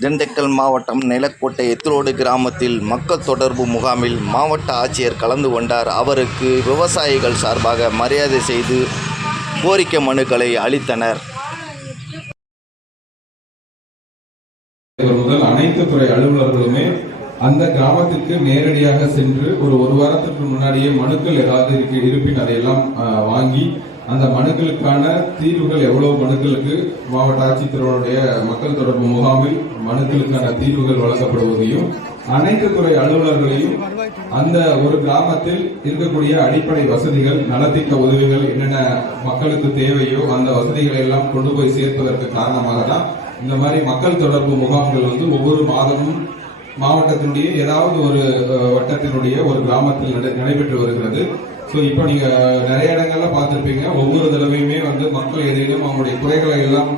திண்டுக்கல் மாவட்டம் நிலக்கோட்டை எத்திரோடு கிராமத்தில் மக்கள் தொடர்பு முகாமில் மாவட்ட ஆட்சியர் கலந்து கொண்டார். அவருக்கு விவசாயிகள் சார்பாக மரியாதை செய்து கோரிக்கை மனுக்களை அளித்தனர். அனைத்து துறை அலுவலர்களுமே அந்த கிராமத்திற்கு நேரடியாக சென்று ஒரு ஒரு வாரத்துக்கு முன்னாடியே மனுக்கள் ஏதாவது இருக்கு இருப்பின் அதையெல்லாம் வாங்கி அந்த மனுக்களுக்கான தீர்வுகள் எவ்வளவு மனுக்களுக்கு மாவட்ட ஆட்சித்தலைவருடைய மக்கள் தொடர்பு முகாமில் மனுக்களுக்கான தீர்வுகள் வழங்கப்படுவதையும் அனைத்து துறை அலுவலர்களையும் அந்த ஒரு கிராமத்தில் இருக்கக்கூடிய அடிப்படை வசதிகள் நலத்திட்ட உதவிகள் என்னென்ன மக்களுக்கு தேவையோ அந்த வசதிகளை எல்லாம் கொண்டு போய் சேர்ப்பதற்கு காரணமாக தான் இந்த மாதிரி மக்கள் தொடர்பு முகாம்கள் வந்து ஒவ்வொரு மாதமும் மாவட்டத்தினுடைய ஏதாவது ஒரு வட்டத்தினுடைய ஒரு கிராமத்தில் நடைபெற்று வருகிறது. ஸோ இப்போ நீங்க நிறைய இடங்கள்ல பார்த்துருப்பீங்க. ஒவ்வொரு தடவையுமே வந்து மக்கள் ஏதேனும் அவங்களுடைய குறைகளை எல்லாம்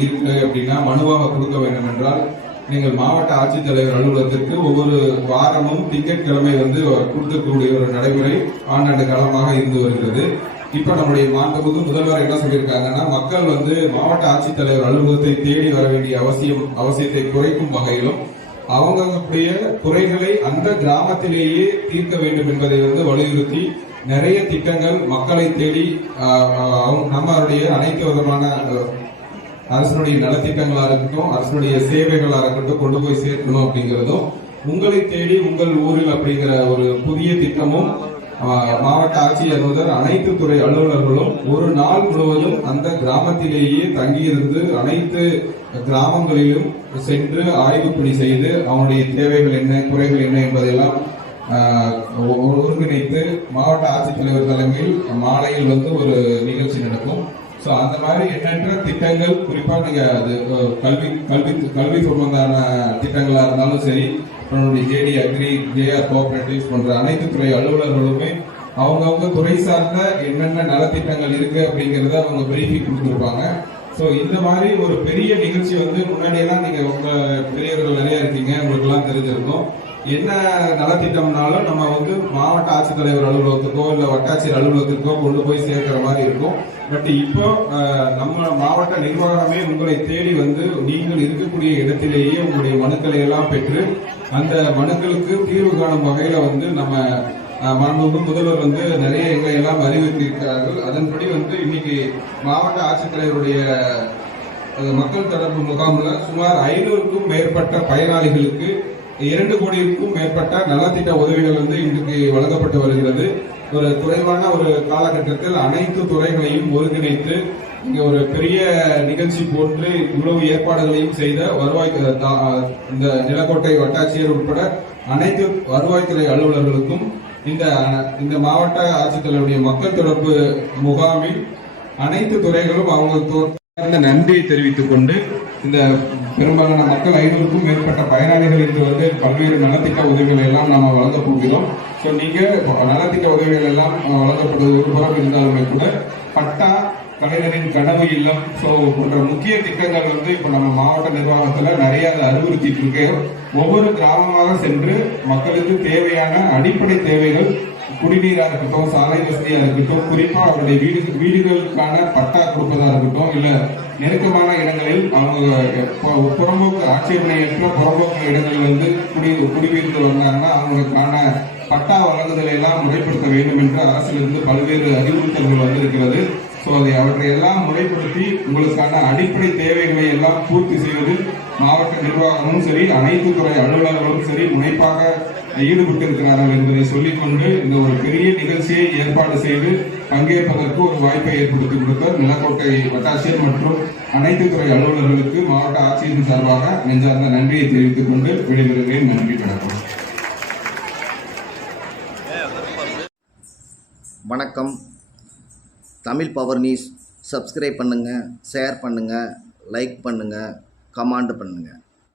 இருக்கு அப்படின்னா மனுவாக கொடுக்க வேண்டும் என்றால் நீங்கள் மாவட்ட ஆட்சித்தலைவர் அலுவலகத்திற்கு ஒவ்வொரு வாரமும் திங்கட்கிழமை வந்து கொடுக்கக்கூடிய ஒரு நடைமுறை ஆண்டாண்டு காலமாக இருந்து வருகிறது. இப்ப நம்முடைய மாண்புமிகு முதல்வர் என்ன சொல்லியிருக்காங்கன்னா மக்கள் வந்து மாவட்ட ஆட்சித்தலைவர் அலுவலகத்தை தேடி வர வேண்டிய அவசியம் அவசியத்தை குறைக்கும் வகையிலும் அவங்களுடைய குறைகளை அந்த கிராமத்திலேயே தீர்க்க வேண்டும் என்பதை வந்து வலியுறுத்தி நிறைய திட்டங்கள் மக்களை தேடி நம்மளுடைய அனைத்து விதமான அரசனுடைய நலத்திட்டங்களா இருக்கட்டும் அரசனுடைய சேவைகளா இருக்கட்டும் கொண்டு போய் சேர்க்கணும் அப்படிங்கிறதும் உங்களை தேடி உங்கள் ஊரில் அப்படிங்கிற ஒரு புதிய திட்டமும் மாவட்ட ஆட்சியர் முதல் அனைத்து துறை அலுவலர்களும் ஒரு நாள் முழுவதும் அந்த கிராமத்திலேயே தங்கியிருந்து அனைத்து கிராமங்களிலும் சென்று ஆய்வு பணி செய்து அவனுடைய தேவைகள் என்ன குறைகள் என்ன என்பதையெல்லாம் ஒருங்கிணைத்து மாவட்ட ஆட்சித்தலைவர் தலைமையில் மாலையில் வந்து ஒரு நிகழ்ச்சி நடக்கும். ஸோ அந்த மாதிரி எண்ணற்ற திட்டங்கள் குறிப்பாக நீங்கள் அது கல்வி கல்வி கல்வி சம்பந்தமான திட்டங்களாக இருந்தாலும் சரி நம்மளுடைய ஜேடி அக்ரி ஜேஆர் கோஆபரேட்டிவ் போன்ற அனைத்து துறை அலுவலர்களுமே அவங்கவுங்க துறை சார்ந்த என்னென்ன நலத்திட்டங்கள் இருக்கு அப்படிங்கறத அவங்க பிரீஃபிங் கொடுத்துருப்பாங்க. ஸோ இந்த மாதிரி ஒரு பெரிய நிகழ்ச்சி வந்து முன்னாடியெல்லாம் நீங்க உங்க பெரியவர்கள் நிறைய இருக்கீங்க உங்களுக்கு எல்லாம் தெரிஞ்சிருக்கும். என்ன நலத்திட்டம்னாலும் நம்ம வந்து மாவட்ட ஆட்சித்தலைவர் அலுவலகத்துக்கோ இல்ல வட்டாட்சியர் அலுவலகத்துக்கோ கொண்டு போய் சேர்க்கிற மாதிரி இருக்கும். பட் இப்போ நம்ம மாவட்ட நிர்வாகமே உங்களை தேடி வந்து நீங்கள் இருக்கக்கூடிய இடத்திலேயே உங்களுடைய மனுக்களை எல்லாம் பெற்று அந்த மனுக்களுக்கு தீர்வு காணும் வகையில வந்து நம்ம மாண்புமிகு முதல்வர் வந்து நிறைய எங்களை எல்லாம் அறிவித்திருக்கிறார்கள் அதன்படி வந்து இன்னைக்கு மாவட்ட ஆட்சித்தலைவருடைய மக்கள் தொடர்பு முகாமில் சுமார் ஐநூறுக்கும் மேற்பட்ட பயனாளிகளுக்கு இரண்டு கோடிக்கும் மேற்பட்ட நலத்திட்ட உதவிகள் வந்து இன்றைக்கு வழங்கப்பட்டு வருகிறது. ஒரு குறைவான ஒரு காலகட்டத்தில் அனைத்து துறைகளையும் ஒருங்கிணைத்து இங்க ஒரு பெரிய நிகழ்ச்சி போன்று இவ்வளவு ஏற்பாடுகளையும் செய்த வருவாய் இந்த நிலக்கோட்டை வட்டாட்சியர் உட்பட அனைத்து வருவாய்த்துறை அலுவலர்களுக்கும் இந்த இந்த மாவட்ட ஆட்சித்தலைவருடைய மக்கள் தொடர்பு முகாமில் அனைத்து துறைகளும் அவங்க நன்றியை தெரிவித்துக் கொண்டு இந்த பெரும்பாலான மக்கள் ஐநூறுக்கும் மேற்பட்ட பயனாளிகள் இன்று வந்து பல்வேறு நலத்திட்ட உதவிகளை எல்லாம் நாம் வழங்க போகிறோம். ஸோ நீங்கள் நலத்திட்ட உதவிகள் எல்லாம் வழங்கப்படுவது ஒரு புறம் இருந்தாலுமே கூட பட்டா கலைஞரின் கனவு இல்லம். ஸோ போன்ற முக்கிய திட்டங்கள் வந்து இப்போ நம்ம மாவட்ட நிர்வாகத்தில் நிறைய அதை அறிவுறுத்திட்டு இருக்கு. ஒவ்வொரு கிராமமாக சென்று மக்களுக்கு தேவையான அடிப்படை தேவைகள் குடிநீராக இருக்கட்டும் சாலை வசதியாக இருக்கட்டும் குறிப்பாக அவருடைய வீடு வீடுகளுக்கான பட்டா கொடுப்பதாக இருக்கட்டும் இல்லை நெருக்கமான இடங்களில் அவங்க புறம்போக்கு ஆட்சேபனையற்ற புறம்போக்கு இடங்களில் வந்து குடி குடிபெயர்ந்து வந்தாங்கன்னா அவங்களுக்கான பட்டா வழங்குதலை எல்லாம் முறைப்படுத்த வேண்டும் என்று அரசிலிருந்து பல்வேறு அறிவுறுத்தல்கள் வந்திருக்கிறது. ஸோ அதை அவற்றை எல்லாம் முறைப்படுத்தி உங்களுக்கான அடிப்படை தேவைகளை எல்லாம் பூர்த்தி செய்வதில் மாவட்ட நிர்வாகமும் சரி அனைத்து துறை அலுவலர்களும் சரி முனைப்பாக ஈடுபட்டிருக்கிறார்கள் என்பதை சொல்லிக்கொண்டு இந்த ஒரு பெரிய நிகழ்ச்சியை ஏற்பாடு செய்து பங்கேற்பதற்கு ஒரு வாய்ப்பை ஏற்படுத்தி கொடுத்த நிலக்கோட்டை வட்டாட்சியர் மற்றும் அனைத்து துறை அலுவலர்களுக்கு மாவட்ட ஆட்சியின் சார்பாக நெஞ்சார்ந்த நன்றியை தெரிவித்துக் கொண்டு விடைபெறுகிறேன். நன்றி வணக்கம். வணக்கம். தமிழ் பவர் நியூஸ் சப்ஸ்கிரைப் பண்ணுங்கள் ஷேர் பண்ணுங்கள் லைக் பண்ணுங்கள் கமெண்ட் பண்ணுங்கள்